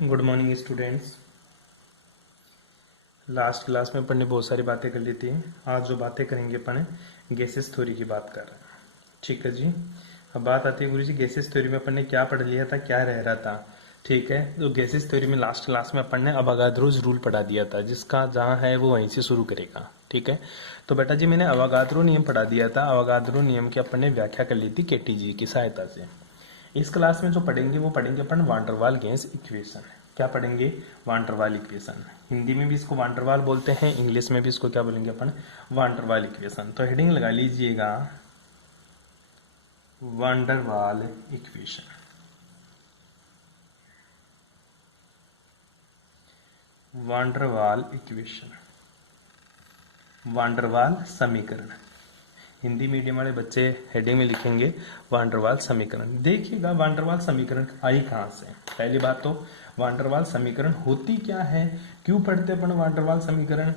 Good morning students. Last class में अपन ने बहुत सारी बातें कर ली थी। आज जो बातें करेंगे अपन गैसेस थ्योरी की बात कर रहे हैं। ठीक है जी। अब बात आती है गुरु जी, गैसेस थ्योरी में अपन ने क्या पढ़ लिया था, क्या रह रहा था। ठीक है, तो गैसेस थ्योरी में लास्ट क्लास में अपन ने अवोगाद्रोज रूल पढ़ा दिया था, जिसका जहाँ है वो वहीं से शुरू करेगा। ठीक है, तो बेटा जी मैंने अवोगाद्रो नियम पढ़ा दिया था। अवोगाद्रो नियम की अपन ने व्याख्या कर ली थी केटीजी की सहायता से। इस क्लास में जो पढ़ेंगे वो पढ़ेंगे अपन वान डर वाल गैस इक्वेशन। क्या पढ़ेंगे? वान डर वाल इक्वेशन। हिंदी में भी इसको वान डर वाल बोलते हैं, इंग्लिश में भी इसको क्या बोलेंगे अपन? वान डर वाल इक्वेशन। तो हेडिंग लगा लीजिएगा वान डर वाल इक्वेशन। वान डर वाल इक्वेशन, वान डर वाल समीकरण। हिंदी मीडियम वाले बच्चे हेडिंग में लिखेंगे वान डर वाल समीकरण। देखिएगा वान डर वाल समीकरण आई कहां से। पहली बात तो वान डर वाल समीकरण होती क्या है, क्यों पढ़ते अपन वान डर वाल समीकरण।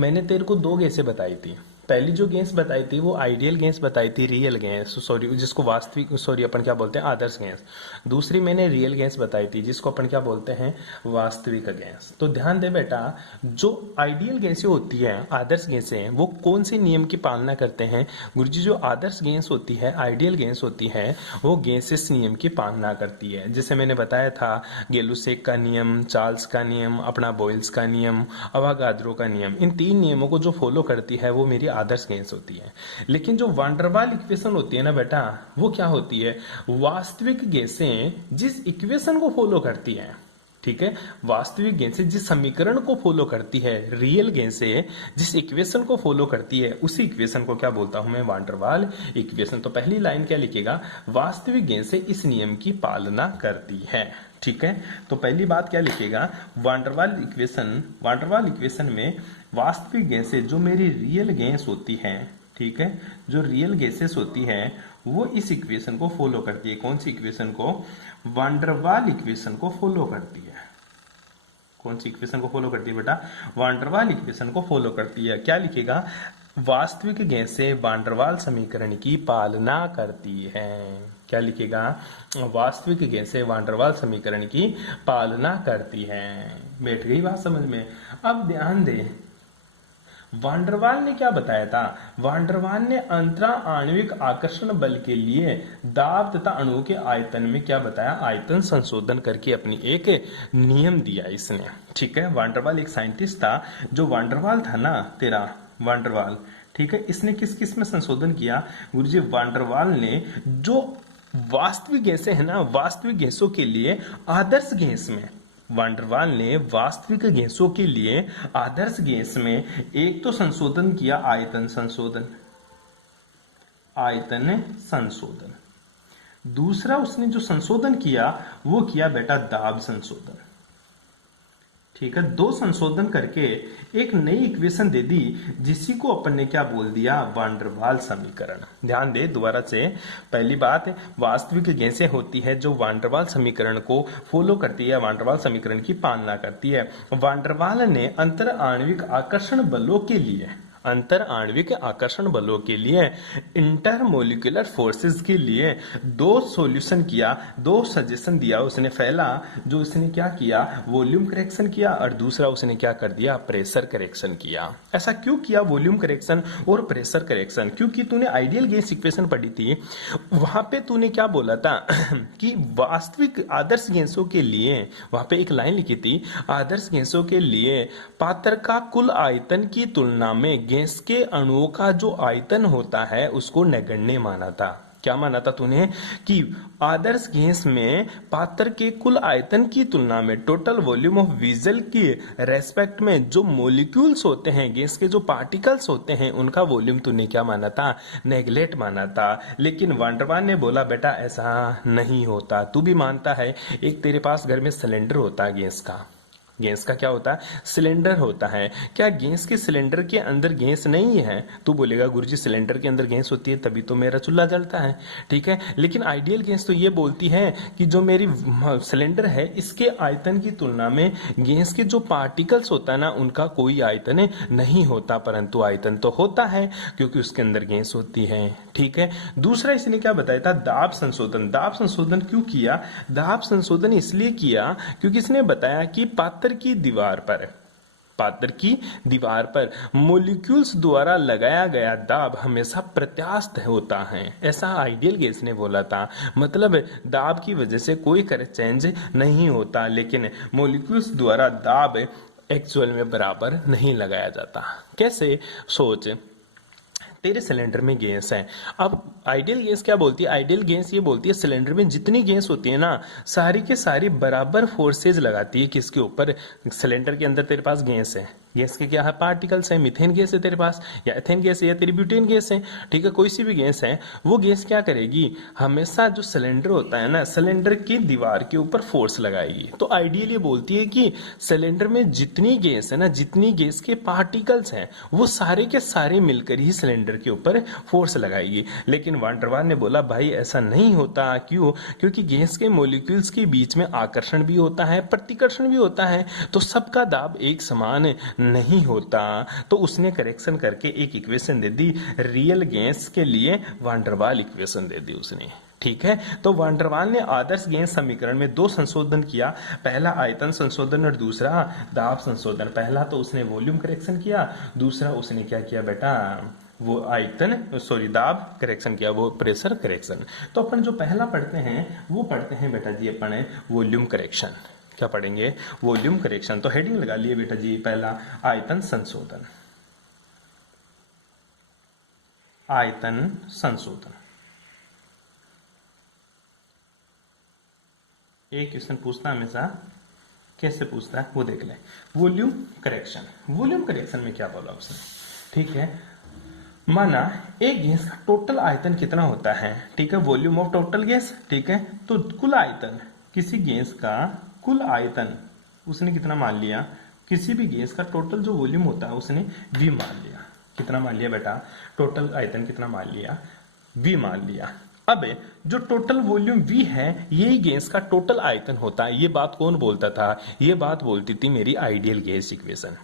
मैंने तेरे को दो गैसें बताई थी। पहली जो गैस बताई थी वो आइडियल गैस बताई थी, रियल गैस, सॉरी जिसको वास्तविक, सॉरी अपन क्या बोलते हैं, आदर्श गैस। दूसरी मैंने रियल गैस बताई थी जिसको अपन क्या बोलते हैं, वास्तविक गैस। तो ध्यान दे बेटा, जो आइडियल गैसें होती है, आदर्श गैसें, वो कौन से नियम की पालना करते हैं गुरुजी? जो आदर्श गैस होती है, आइडियल गैस होती है, वो गैसेस नियम की पालना करती है। जैसे मैंने बताया था गेलुसेक का नियम, चार्ल्स का नियम, अपना बॉयल्स का नियम, अवोगाद्रो का नियम, इन तीन नियमों को जो फॉलो करती है वो मेरी आदर्श गैस होती है। लेकिन जो वान डर वाल इक्वेशन होती है ना बेटा, वो क्या होती है? वास्तविक गैसें जिस इक्वेशन को फॉलो करती है, ठीक है, वास्तविक गैसें जिस समीकरण को फॉलो करती है, रियल गैसें जिस इक्वेशन को फॉलो करती है, उसी इक्वेशन को क्या बोलता हूं मैं? वान डर वाल इक्वेशन। तो पहली लाइन क्या लिखेगा? वास्तविक गैसें इस नियम की पालना करती है। ठीक है, तो पहली बात क्या लिखेगा? वान डर वाल इक्वेशन। वान डर वाल इक्वेशन में वास्तविक गैसें जो मेरी रियल गैस होती है, ठीक है, जो रियल गैसेस होती है वो इस इक्वेशन को फॉलो करती है। कौन सी इक्वेशन को? वान डर वाल इक्वेशन को फॉलो करती है। कौन सी इक्वेशन को फॉलो करती है बेटा? वान डर वाल इक्वेशन को फॉलो करती है। क्या लिखेगा? वास्तविक गैसें वान डर वाल समीकरण की पालना करती है। क्या लिखेगा? वास्तविक गैसें वान डर वाल समीकरण की पालना करती है। बैठ गई बात समझ में? अब ध्यान दे, वान डर वाल ने क्या बताया था? वान डर वाल ने अंतरा आणविक आकर्षण बल के लिए दाब तथा अणुओं के आयतन में क्या बताया? आयतन संशोधन करके अपनी एक नियम दिया इसने। ठीक है, वान डर वाल एक साइंटिस्ट था। जो वान डर वाल था ना तेरा, वान डर वाल, ठीक है, इसने किस किस में संशोधन किया गुरुजी? वान डर वाल ने जो वास्तविक गैसें है ना, वास्तविक गैसों के लिए आदर्श गैस में, वान डर वाल ने वास्तविक गैसों के लिए आदर्श गैस में एक तो संशोधन किया, आयतन संशोधन, आयतन संशोधन। दूसरा उसने जो संशोधन किया वो किया बेटा दाब संशोधन। ठीक है, दो संशोधन करके एक नई इक्वेशन दे दी, जिसी को अपन ने क्या बोल दिया? वान डर वाल समीकरण। ध्यान दे दोबारा से, पहली बात, वास्तविक गैसें होती है जो वान डर वाल समीकरण को फॉलो करती है, वान डर वाल समीकरण की पालना करती है। वान डर वाल ने अंतर आणविक आकर्षण बलों के लिए, अंतर आणविक आकर्षण बलों के लिए, इंटरमोलिकुलर फोर्सेस के लिए दो सॉल्यूशन किया, दो सजेशन दिया उसने। पहला जो उसने क्या किया? वॉल्यूम करेक्शन किया, और दूसरा उसने क्या कर दिया? प्रेशर करेक्शन किया। ऐसा क्यों किया वॉल्यूम करेक्शन और प्रेशर करेक्शन? क्योंकि तूने आइडियल गैस इक्वेशन पढ़ी थी, वहां पे तूने क्या बोला था कि वास्तविक आदर्श गैसों के लिए, वहां पे एक लाइन लिखी थी, आदर्श गैसों के लिए पात्र का कुल आयतन की तुलना में गैस के अणुओं का जो आयतन होता है उसको नगण्य माना था। क्या माना था तूने? कि आदर्श गैस में पात्र के कुल आयतन की तुलना में, टोटल वॉल्यूम ऑफ वीजल की रेस्पेक्ट में, जो मॉलिक्यूल्स होते हैं, गैस के जो पार्टिकल्स होते हैं, उनका वॉल्यूम तूने क्या माना था? नेगलेक्ट माना था। लेकिन वान डर वाल ने बोला बेटा ऐसा नहीं होता। तू भी मानता है, एक तेरे पास घर में सिलेंडर होता है गैस का, गैस का क्या होता है? सिलेंडर होता है। क्या गैस के सिलेंडर के अंदर गैस नहीं है? तू बोलेगा गुरुजी सिलेंडर के अंदर गैस होती है तभी तो मेरा चूल्हा जलता है, ठीक है, लेकिन आइडियल गैस तो ये बोलती है कि जो मेरी सिलेंडर है इसके आयतन की तुलना में गैस के जो पार्टिकल्स होता है ना उनका कोई आयतन नहीं होता, परंतु आयतन तो होता है क्योंकि उसके अंदर गैस होती है, ठीक है। दूसरा इसने क्या बताया था? दाब संशोधन। दाब संशोधन क्यों किया? दाब संशोधन इसलिए किया क्योंकि इसने बताया कि पात्र की दीवार पर मोलिक्यूल्स द्वारा लगाया गया दाब हमेशा प्रत्यास्थ होता है, ऐसा आइडियल गैस ने बोला था। मतलब दाब की वजह से कोई करंट चेंज नहीं होता, लेकिन मोलिक्यूल्स द्वारा दाब एक्चुअल में बराबर नहीं लगाया जाता। कैसे? सोच, तेरे सिलेंडर में गैस है। अब आइडियल गैस क्या बोलती है? आइडियल गैस ये बोलती है सिलेंडर में जितनी गैस होती है ना सारी के सारी बराबर फोर्सेज लगाती है किसके ऊपर? सिलेंडर के अंदर तेरे पास गैस है, गैस के क्या है? पार्टिकल्स है, मीथेन गैस है तेरे पास, या एथेन गैस है, या तेरी ब्यूटेन गैस है, ठीक है, कोई सी भी गैस है। वो गैस क्या करेगी? हमेशा जो सिलेंडर होता है ना सिलेंडर की दीवार के ऊपर फोर्स लगाएगी। तो आइडियल ये बोलती है कि सिलेंडर में जितनी गैस है ना, जितनी गैस के पार्टिकल्स हैं वो सारे के सारे मिलकर ही सिलेंडर के ऊपर फोर्स लगाएगी। लेकिन वान डर वाल ने बोला भाई ऐसा नहीं होता। क्यों? क्योंकि गैस के मॉलिक्यूल्स के बीच में आकर्षण भी होता है, प्रतिकर्षण भी होता है, तो सबका दाब एक समान नहीं होता। तो उसने करेक्शन करके एक इक्वेशन दे दी रियल गैस के लिए, वान डर वाल इक्वेशन दे दी उसने, ठीक है। तो वान डर वाल ने आदर्श गैस समीकरण में दो संशोधन किया, पहला आयतन संशोधन और दूसरा दाब संशोधन। पहला तो उसने वॉल्यूम करेक्शन किया, दूसरा उसने क्या किया बेटा? वो दाब करेक्शन किया, वो प्रेशर करेक्शन। तो अपन जो पहला पढ़ते हैं वो पढ़ते हैं बेटा जी अपन वॉल्यूम करेक्शन। क्या पढ़ेंगे? Volume correction. तो हेडिंग लगा लिए बेटा जी, पहला आयतन संशोधन। आयतन संशोधन एक क्वेश्चन पूछता है हमेशा, कैसे पूछता है वो देख ले। वॉल्यूम करेक्शन, वॉल्यूम करेक्शन में क्या बोला उसने? ठीक है, माना एक गैस का टोटल आयतन कितना होता है, ठीक है, वॉल्यूम ऑफ टोटल गैस, ठीक है। तो कुल आयतन, किसी गैस का कुल आयतन उसने कितना मान लिया? किसी भी गैस का टोटल जो वॉल्यूम होता है उसने V मान लिया। कितना मान लिया बेटा? टोटल आयतन कितना मान लिया? V मान लिया। अब जो टोटल वॉल्यूम V है यही गैस का टोटल आयतन होता है। ये बात कौन बोलता था? ये बात बोलती थी मेरी आइडियल गैस इक्वेशन।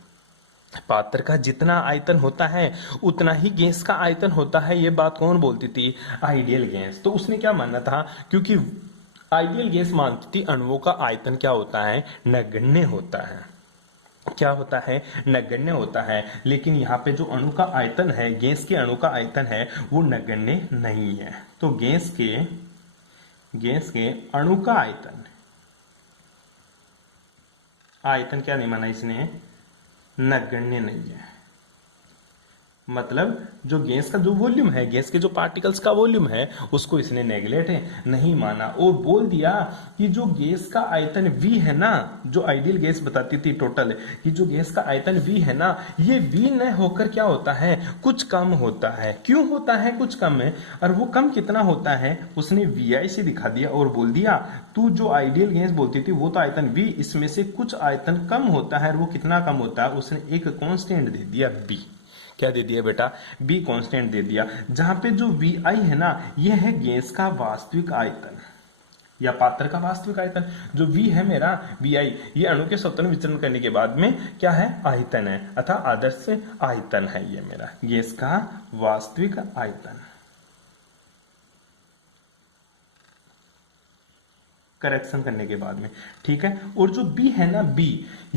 पात्र का जितना आयतन होता है उतना ही गैस का आयतन होता है, ये बात कौन बोलती थी? Ideal gas. तो उसने क्या मानना था? क्योंकि आइडियल गैस मानती थी अणुओं का आयतन क्या होता है? नगण्य होता है। क्या होता है? नगण्य होता है। लेकिन यहाँ पे जो अणु का आयतन है, गैस के अणु का आयतन है, वो नगण्य नहीं है। तो गैस के अणु का आयतन, आयतन क्या नहीं माना इसने? नगण्य नहीं है। मतलब जो गैस का जो वॉल्यूम है, गैस के जो पार्टिकल्स का वॉल्यूम है, उसको इसने नेगलेक्ट नहीं माना और बोल दिया कि जो गैस का आयतन V है ना, जो आइडियल गैस बताती थी टोटल, कि जो गैस का आयतन V है ना, ये V न होकर क्या होता है? कुछ कम होता है। क्यों होता है कुछ कम है? और वो कम कितना होता है उसने VI से दिखा दिया और बोल दिया तू जो आइडियल गैस बोलती थी वो तो आयतन V, इसमें से कुछ आयतन कम होता है। और वो कितना कम होता है? उसने एक कांस्टेंट दे दिया B। क्या दे दिया बेटा? B कांस्टेंट दे दिया। जहां पे जो VI है ना, ये है गैस का वास्तविक आयतन या पात्र का वास्तविक आयतन। जो V है मेरा VI, ये अणु के स्वतंत्र विचरण करने के बाद में क्या है? आयतन है, अतः आदर्श आयतन है ये मेरा गैस का वास्तविक आयतन। करेक्शन करने के बाद में, ठीक है। और जो B है ना, B,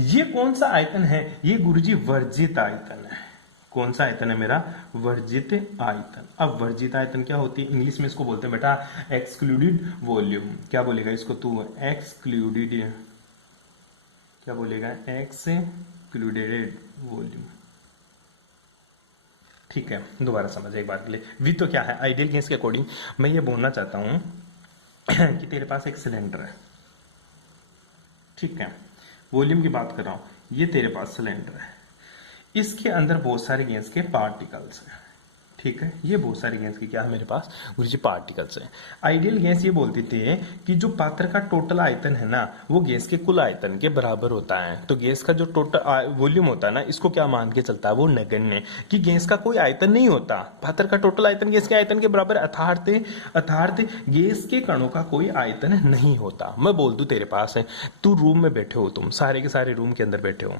ये कौन सा आयतन है? ये गुरुजी वर्जित आयतन है। कौन सा आयतन है मेरा? वर्जित आयतन। अब वर्जित आयतन क्या होती है? इंग्लिश में इसको बोलते हैं बेटा एक्सक्लूडेड वॉल्यूम। क्या बोलेगा इसको तू? एक्सक्लूडेड। क्या बोलेगा? Excluded volume. ठीक है, दोबारा समझ एक बार के लिए। वी तो क्या है? आइडियल गैस के अकॉर्डिंग मैं ये बोलना चाहता हूं कि तेरे पास एक सिलेंडर है, ठीक है, वॉल्यूम की बात कर रहा हूं। ये तेरे पास सिलेंडर है, इसके अंदर बहुत सारे गैस के पार्टिकल्स हैं, ठीक है, ये बहुत सारी गैस की क्या है मेरे पास गुरुजी पार्टिकल्स है। आइडियल गैस ये बोलती थी कि जो पात्र का टोटल आयतन है ना वो गैस के कुल आयतन के बराबर होता है। तो गैस का जो टोटल वॉल्यूम होता है ना इसको क्या मान के चलता है वो नगण्य, कि गैस का कोई आयतन नहीं होता, पात्र का टोटल आयतन गैस के आयतन के बराबर अर्थात गैस के कणों का कोई आयतन नहीं होता। मैं बोल दूं तेरे पास है, तू रूम में बैठे हो, तुम सारे के सारे रूम के अंदर बैठे हो,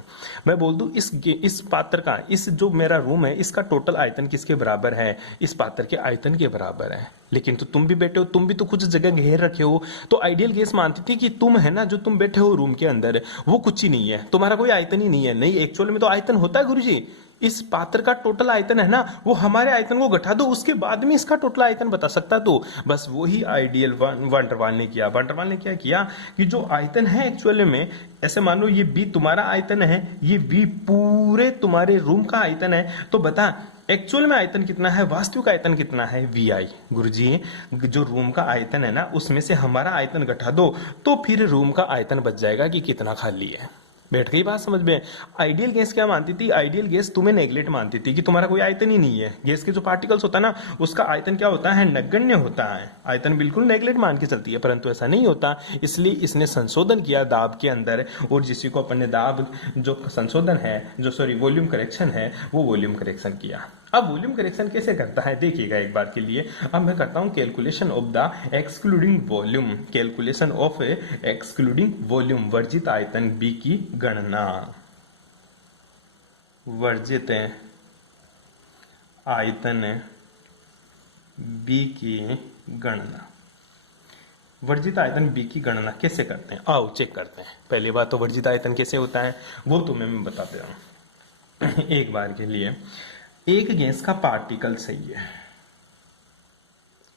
मैं बोल दूं इस पात्र का, इस जो मेरा रूम है इसका टोटल आयतन किसके बराबर है, इस पात्र के आयतन के बराबर है। लेकिन तो तुम भी बैठे हो, तुम भी तो कुछ जगह घेर रखे हो। तो आइडियल गैस मानती थी कि तुम है ना जो तुम बैठे हो रूम के अंदर वो कुछ ही नहीं है, तुम्हारा कोई आयतन ही नहीं है। नहीं, एक्चुअल में तो आयतन होता है गुरुजी, इस पात्र का टोटल आयतन है ना वो हमारे आयतन को घटा दो, उसके बाद में इसका टोटल आयतन बता सकता। तो बस वही आइडियल वंडर वाल ने किया। वंडर वाल ने क्या किया कि जो आयतन है एक्चुअल में, ऐसे मान लो ये बी तुम्हारा आयतन है, ये बी पूरे तुम्हारे रूम का आयतन है, तो बता एक्चुअल में आयतन कितना है, वास्तविक आयतन कितना है, वी आई। गुरुजी जो रूम का आयतन है ना उसमें से हमारा आयतन घटा दो तो फिर रूम का आयतन बच जाएगा कि कितना खाली है। बैठ गई बात समझ में। आइडियल गैस क्या मानती थी, आइडियल गैस तुम्हें नेगलेक्ट मानती थी कि तुम्हारा कोई आयतन ही नहीं है। गैस के जो पार्टिकल्स होता है ना उसका आयतन क्या होता है, नगण्य होता है, आयतन बिल्कुल नेगलेक्ट मान के चलती है, परंतु ऐसा नहीं होता। इसलिए इसने संशोधन किया दाब के अंदर, और जिसी को अपन ने दाब जो संशोधन है, जो सॉरी वॉल्यूम करेक्शन है, वो वॉल्यूम करेक्शन किया। अब वॉल्यूम करेक्शन कैसे करता है देखिएगा एक बार के लिए। अब मैं करता हूं calculation of the excluding volume, calculation of excluding volume, वर्जित आयतन बी की गणना। वर्जित आयतन बी की गणना, वर्जित आयतन बी की गणना कैसे करते हैं आओ चेक करते हैं। पहली बात तो वर्जित आयतन कैसे होता है वो तुम्हें मैं बताते हूं एक बार के लिए। एक गैस का पार्टिकल सही है,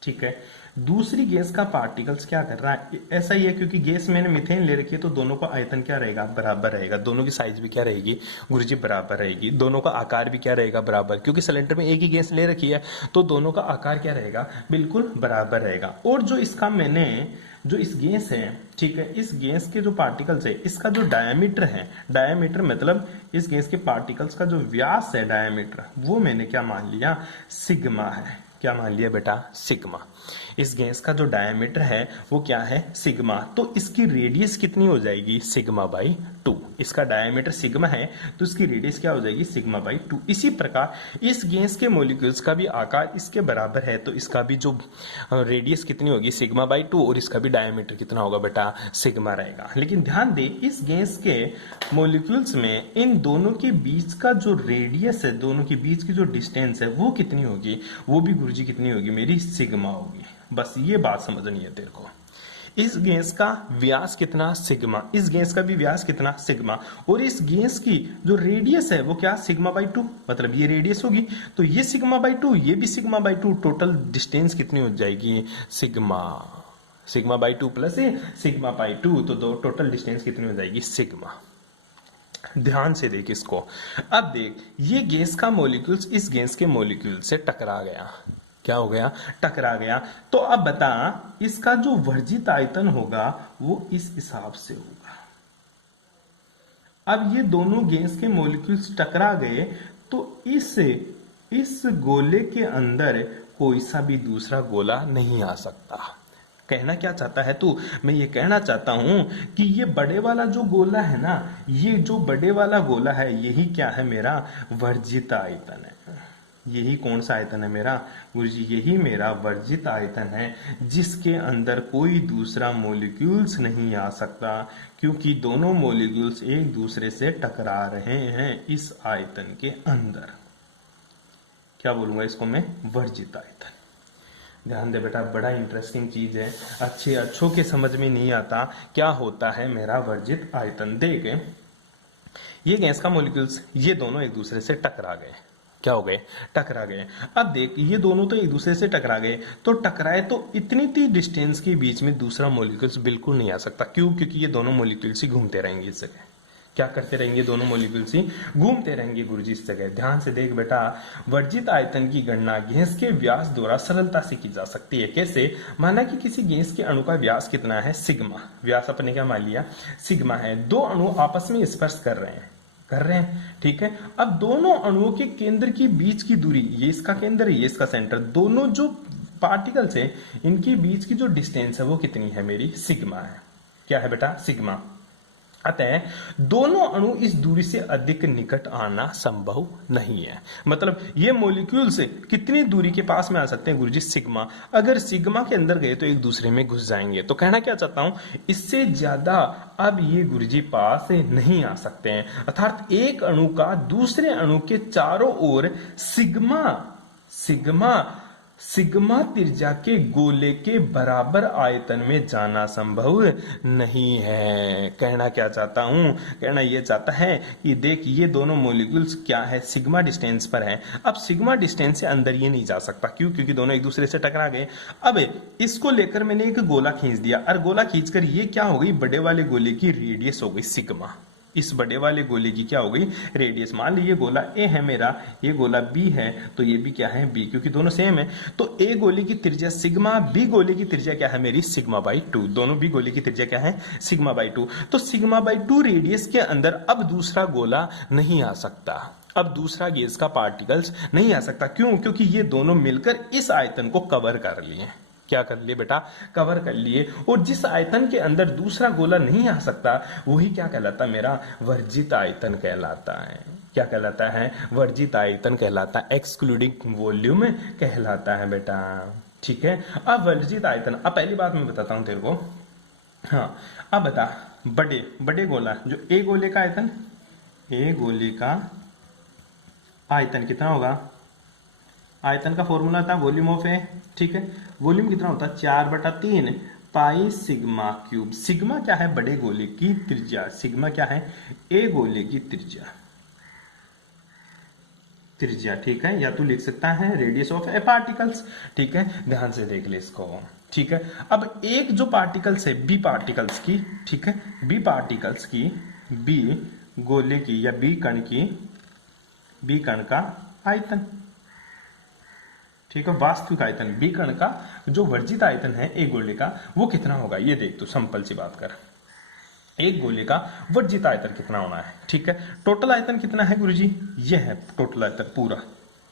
ठीक है, दूसरी गैस का पार्टिकल्स क्या कर रहा है, ऐसा ही है क्योंकि गैस मैंने मीथेन ले रखी है तो दोनों का आयतन क्या रहेगा, बराबर रहेगा, दोनों की साइज भी क्या रहेगी गुरुजी बराबर रहेगी, दोनों का आकार भी क्या रहेगा बराबर, क्योंकि सिलेंडर में एक ही गैस ले रखी है तो दोनों का आकार क्या रहेगा बिल्कुल बराबर रहेगा। और जो इसका मैंने जो इस गैस है, ठीक है, इस गैस के जो पार्टिकल्स है इसका जो डायमीटर है, डायमीटर मतलब इस गैस के पार्टिकल्स का जो व्यास है डायमीटर, वो मैंने क्या मान लिया सिग्मा है। क्या मान लिया बेटा सिग्मा। इस गैस का जो डायमीटर है वो क्या है सिग्मा, तो इसकी रेडियस कितनी हो जाएगी सिग्मा बाई 2। इसका डायमीटर सिग्मा है तो इसकी रेडियस क्या हो जाएगी सिग्मा बाई 2। इसी प्रकार इस गैस के मॉलिक्यूल्स का भी आकार इसके बराबर है तो इसका भी जो रेडियस कितनी होगी सिग्मा बाई 2 और इसका भी डायमीटर कितना होगा बेटा सिग्मा रहेगा। लेकिन ध्यान दे इस गैस के मॉलिक्यूल्स में इन दोनों के बीच का जो रेडियस है, दोनों के बीच की जो डिस्टेंस है वो कितनी होगी, वो भी गुरुजी कितनी होगी मेरी सिग्मा होगी। बस ये बात समझनी है तेरे को। इस गैस का व्यास कितना सिग्मा, इस गैस का भी व्यास कितना सिग्मा, और इस गैस की जो रेडियस है वो क्या सिग्मा बाई 2, मतलब ये रेडियस होगी तो ये सिग्मा बाई 2, ये भी सिग्मा बाई 2, टोटल डिस्टेंस कितनी हो जाएगी sigma, sigma by 2 plus sigma by 2, तो दो टोटल डिस्टेंस कितनी हो जाएगी सिग्मा। ध्यान से देख इसको। अब देख ये गैस का मॉलिक्यूल्स इस गैस के मॉलिक्यूल से टकरा गया, क्या हो गया टकरा गया, तो अब बता इसका जो वर्जित आयतन होगा वो इस हिसाब से होगा। अब ये दोनों गैस के मॉलिक्यूल्स टकरा गए तो इस गोले के अंदर कोई सा भी दूसरा गोला नहीं आ सकता। कहना क्या चाहता है तू, मैं ये कहना चाहता हूं कि ये बड़े वाला जो गोला है ना, ये जो बड़े वाला गोला है यही क्या है मेरा वर्जित आयतन है। यही कौन सा आयतन है मेरा गुरुजी, यही मेरा वर्जित आयतन है जिसके अंदर कोई दूसरा मॉलिक्यूल्स नहीं आ सकता क्योंकि दोनों मॉलिक्यूल्स एक दूसरे से टकरा रहे हैं इस आयतन के अंदर। क्या बोलूंगा इसको मैं वर्जित आयतन। ध्यान दे बेटा बड़ा इंटरेस्टिंग चीज है, अच्छों के समझ में नहीं आता क्या होता है मेरा वर्जित आयतन। देख ये गैस का मॉलिक्यूल्स ये दोनों एक दूसरे से टकरा गए, क्या हो गए टकरा गए। अब देख ये दोनों तो एक दूसरे से टकरा गए, तो टकराए तो इतनी ती डिस्टेंस के बीच में दूसरा मॉलिक्यूल्स बिल्कुल नहीं आ सकता। क्यों, क्योंकि ये दोनों मॉलिक्यूल्स ही घूमते रहेंगे इस जगह। क्या करते रहेंगे दोनों मॉलिक्यूल्स ही घूमते रहेंगे गुरुजी इस जगह। ध्यान से देख बेटा वर्जित आयतन की गणना गैस के व्यास द्वारा सरलता से की जा सकती है। कैसे, माना कि किसी गैस के अणु का व्यास कितना है सिग्मा, व्यास अपने क्या मान लिया सिग्मा है, दो अणु आपस में स्पर्श कर रहे हैं, कर रहे हैं, ठीक है। अब दोनों अणुओं के केंद्र की बीच की दूरी, ये इसका केंद्र है, ये इसका सेंटर, दोनों जो पार्टिकल्स है इनके बीच की जो डिस्टेंस है वो कितनी है, मेरी सिग्मा है। क्या है बेटा, सिग्मा। अतः दोनों अणु इस दूरी से अधिक निकट आना संभव नहीं है। मतलब ये मॉलिक्यूल्स कितनी दूरी के पास में आ सकते हैं गुरुजी, सिग्मा। अगर सिग्मा के अंदर गए तो एक दूसरे में घुस जाएंगे। तो कहना क्या चाहता हूं, इससे ज्यादा अब ये गुरुजी पास नहीं आ सकते हैं। अर्थात एक अणु का दूसरे अणु के चारों ओर सिग्मा सिग्मा सिग्मा त्रिज्या के गोले के बराबर आयतन में जाना संभव नहीं है। कहना क्या चाहता हूं, कहना यह चाहता है कि देख ये दोनों मॉलिक्यूल्स क्या है, सिग्मा डिस्टेंस पर है। अब सिग्मा डिस्टेंस से अंदर ये नहीं जा सकता, क्यों, क्योंकि दोनों एक दूसरे से टकरा गए। अब इसको लेकर मैंने एक गोला खींच दिया, और गोला खींचकर ये क्या हो गई, बड़े वाले गोले की रेडियस हो गई सिग्मा। इस बड़े वाले गोले की क्या हो गई, रेडियस। मान लीजिए गोला ए है मेरा, ये गोला बी है, तो ये भी क्या है, बी, क्योंकि दोनों सेम है। तो ए गोले की त्रिज्या सिग्मा, बी गोले की त्रिज्या क्या है मेरी, सिग्मा बाई 2। दोनों बी गोले की त्रिज्या क्या है, सिग्मा बाई 2। तो सिग्मा बाई 2 रेडियस के अंदर अब दूसरा गोला नहीं आ सकता, अब दूसरा गैस का पार्टिकल्स नहीं आ सकता। क्यों, क्योंकि ये दोनों मिलकर इस आयतन को कवर कर लिए। क्या कर लिए बेटा, कवर कर लिए। और जिस आयतन के अंदर दूसरा गोला नहीं आ सकता वही क्या कहलाता है, मेरा वर्जित आयतन कहलाता है। क्या कहलाता है, वर्जित आयतन कहलाता है, एक्सक्लूडिंग वॉल्यूम कहलाता है बेटा, ठीक है। अब वर्जित आयतन, अब पहली बात मैं बताता हूं तेरे को। हाँ, अब बता, बड़े बड़े गोला, जो ए गोले का आयतन, ए गोले का आयतन कितना होगा, आयतन का फॉर्मूला था वॉल्यूम ऑफ ए, ठीक है। वॉल्यूम कितना होता है, 4/3 पाई सिग्मा क्यूब। सिग्मा क्या है, बड़े गोले की त्रिज्या, सिग्मा क्या है, ए गोले की त्रिज्या, त्रिज्या, ठीक है। या तू लिख सकता है रेडियस ऑफ ए पार्टिकल्स, ठीक है। ध्यान से देख ले इसको, ठीक है। अब एक जो पार्टिकल्स है बी पार्टिकल्स की, ठीक है, बी पार्टिकल्स की, बी गोले की या बी कण की, बी कण का आयतन, ठीक है, वास्तविक आयतन। बी कण का जो वर्जित आयतन है ए गोले का वो कितना होगा, ये देख तू, सिंपल सी बात कर, एक गोले का वर्जित आयतन कितना होना है, ठीक है। टोटल आयतन कितना है गुरुजी, ये है टोटल आयतन पूरा,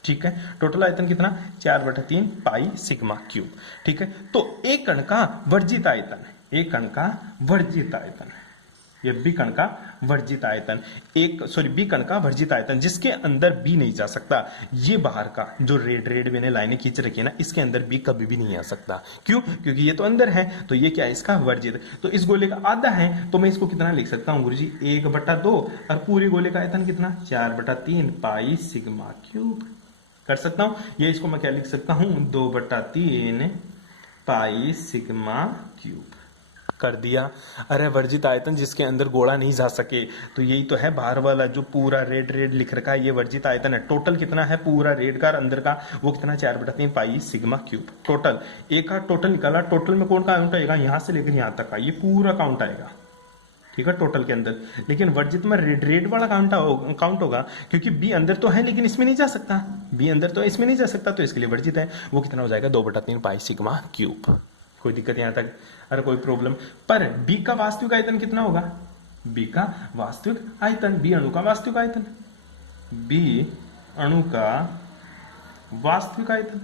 ठीक है। टोटल आयतन कितना, 4/3 पाई सिग्मा क्यूब, ठीक है। तो एक कण का वर्जित आयतन, एक कण का वर्जित आयतन, ये बी कण का वर्जित आयतन, एक सॉरी बी कण का वर्जित आयतन जिसके अंदर बी नहीं जा सकता। ये बाहर का जो रेड रेड मैंने लाइनें खींच रखी है ना, इसके अंदर बी कभी भी नहीं आ सकता। क्यों, क्योंकि ये तो अंदर है, तो ये क्या है, इसका वर्जित। तो इस गोले का आधा है, तो मैं इसको कितना लिख सकता हूं गुरुजी, 1/2, और पूरे गोले का आयतन कितना, 4/3 पाई सिग्मा क्यूब कर सकता हूं। ये इसको मैं क्या लिख सकता हूं, 2/3 पाई सिग्मा क्यूब कर दिया। अरे वर्जित आयतन जिसके अंदर गोला नहीं जा सके, तो यही तो है बाहर वाला जो पूरा रेड रेड लिख रखा है, ये वर्जित आयतन है। टोटल कितना है पूरा रेड का अंदर का, वो कितना, 4/3 पाई सिग्मा क्यूब। टोटल एक का टोटल निकाला, टोटल में कौन काउंट आएगा, यहां से लेकर यहां तक का, ये पूरा काउंट आएगा, ठीक है, टोटल के अंदर। लेकिन वर्जित में रेड रेड वाला काउंट होगा, क्योंकि बी अंदर तो है लेकिन इसमें नहीं जा सकता, बी अंदर तो इसमें नहीं जा सकता, तो इसके लिए वर्जित है। वो कितना हो जाएगा, 2/3 पाई सिग्मा क्यूब। कोई दिक्कत यहां तक, अरे कोई प्रॉब्लम। पर बी का वास्तविक आयतन कितना होगा, बी का वास्तविक आयतन, बी अणु का वास्तविक आयतन, बी अणु का वास्तविक आयतन,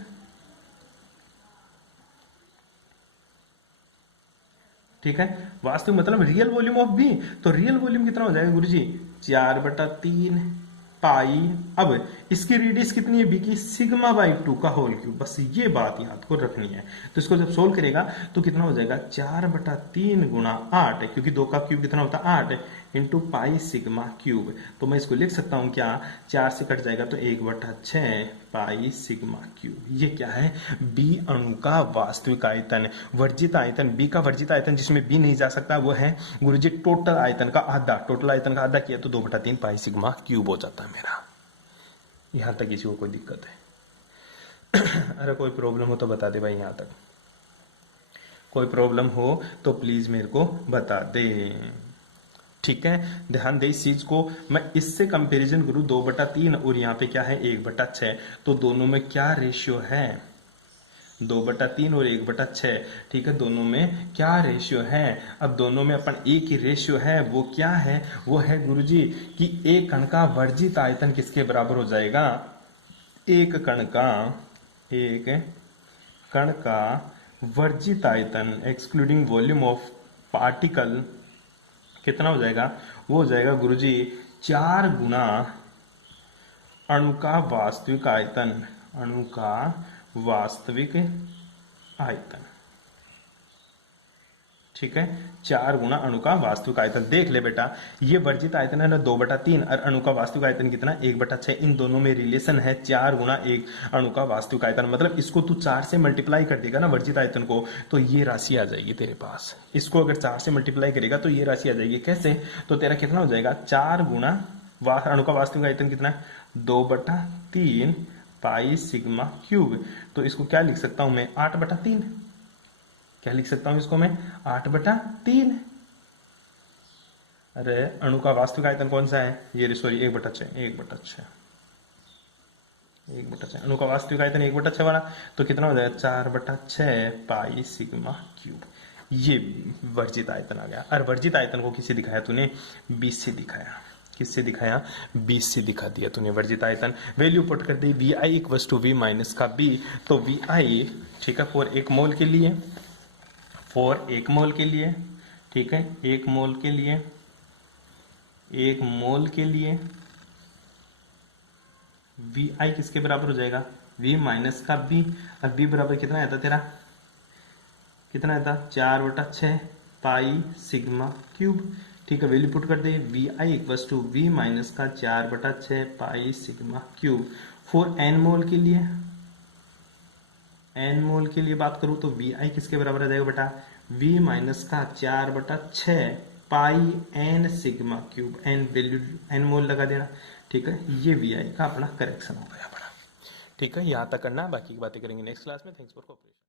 ठीक है। वास्तविक मतलब रियल वॉल्यूम ऑफ बी। तो रियल वॉल्यूम कितना हो जाएगा गुरुजी, 4/3 पाई। अब इसकी रेडियस कितनी है बी की, सिग्मा बाई 2 का होल क्यूब। बस ये बात याद को रखनी है। तो इसको जब सोल्व करेगा तो कितना हो जाएगा, 4/3 गुणा 8, क्योंकि 2 का क्यूब कितना होता है 8, इंटू पाई सिग्मा क्यूब। तो मैं इसको लिख सकता हूं क्या, 4 से कट जाएगा तो 1/6 पाई सिग्मा क्यूब। ये क्या है, बी अणु का वास्तविक आयतन। वर्जित आयतन, बी का वर्जित आयतन जिसमें बी नहीं जा सकता वो है गुरुजी टोटल आयतन का आधा। टोटल आयतन का आधा किया तो 2/3 पाई सिग्मा क्यूब हो जाता है मेरा। यहां तक किसी को कोई दिक्कत है? अरे कोई प्रॉब्लम हो तो बता दे भाई, यहां तक कोई प्रॉब्लम हो तो प्लीज मेरे को बता दे, ठीक है। ध्यान दे इस चीज को, मैं इससे कंपैरिजन करूं 2/3 और यहाँ पे क्या है 1/6, तो दोनों में क्या रेशियो है, 2/3 और 1/6। ठीक है, दोनों में क्या रेशियो है? अब दोनों में अपन एक ही रेशियो है, वो क्या है? वो है गुरुजी कि एक कण का वर्जित आयतन किसके बराबर हो जाएगा? एक कण का वर्जित आयतन एक्सक्लूडिंग वॉल्यूम ऑफ पार्टिकल कितना हो जाएगा? वो हो जाएगा गुरुजी 4 गुना अणु का वास्तविक आयतन। अणु का वास्तविक आयतन, ठीक है, 4 गुना अणु का वास्तविक आयतन। देख ले बेटा, ये वर्जित आयतन है ना 2/3 और अणु का वास्तविक आयतन कितना? 1/6। इन दोनों में रिलेशन है 4 गुना 1 अणु का वास्तविक आयतन। मतलब इसको तू 4 से मल्टीप्लाई कर देगा ना वर्जित आयतन को, तो ये राशि आ जाएगी तेरे पास। इसको अगर 4 से मल्टीप्लाई करेगा तो ये राशि आ जाएगी। कैसे? तो तेरा कितना हो जाएगा? 4 गुना अणु का वास्तविक आयतन कितना है? 2/3 पाई सिग्मा क्यूब। तो इसको क्या लिख सकता हूं मैं? 8/3। क्या लिख सकता हूं इसको मैं? 8/3। अरे अणु का वास्तविक आयतन कौन सा है? ये सॉरी 1/6। 1/6 अणु का वास्तविक आयतन 1/6 वाला, तो कितना हो जाएगा? 4/6 पाई सिग्मा क्यूब। ये वर्जित आयतन आ गया। और वर्जित आयतन को किससे दिखाया तूने? 20 से दिखाया। किससे दिखाया? 20 से दिखा दिया तूने वर्जित आयतन। वैल्यू पुट कर दी Vi equals to V minus का B। तो Vi, ठीक है, फॉर 1 मोल के लिए, ठीक है, 1 मोल के लिए Vi किसके बराबर हो जाएगा? V माइनस का B। और B बराबर कितना आता तेरा? कितना आता? 4/6 पाई सिग्मा क्यूब। ठीक है, वैल्यू पुट कर दे Vi equals to V minus का 4/6 pi sigma cube. For n mole के लिए बात करूं तो Vi किसके बराबर आ जाएगा बेटा? V माइनस का 4/6 पाई n sigma cube. n value, n मोल लगा देना। ठीक है, ये Vi का अपना करेक्शन हो गया बड़ा। ठीक है, यहां तक करना, बाकी की बातें करेंगे नेक्स्ट क्लास में। Thanks for cooperation.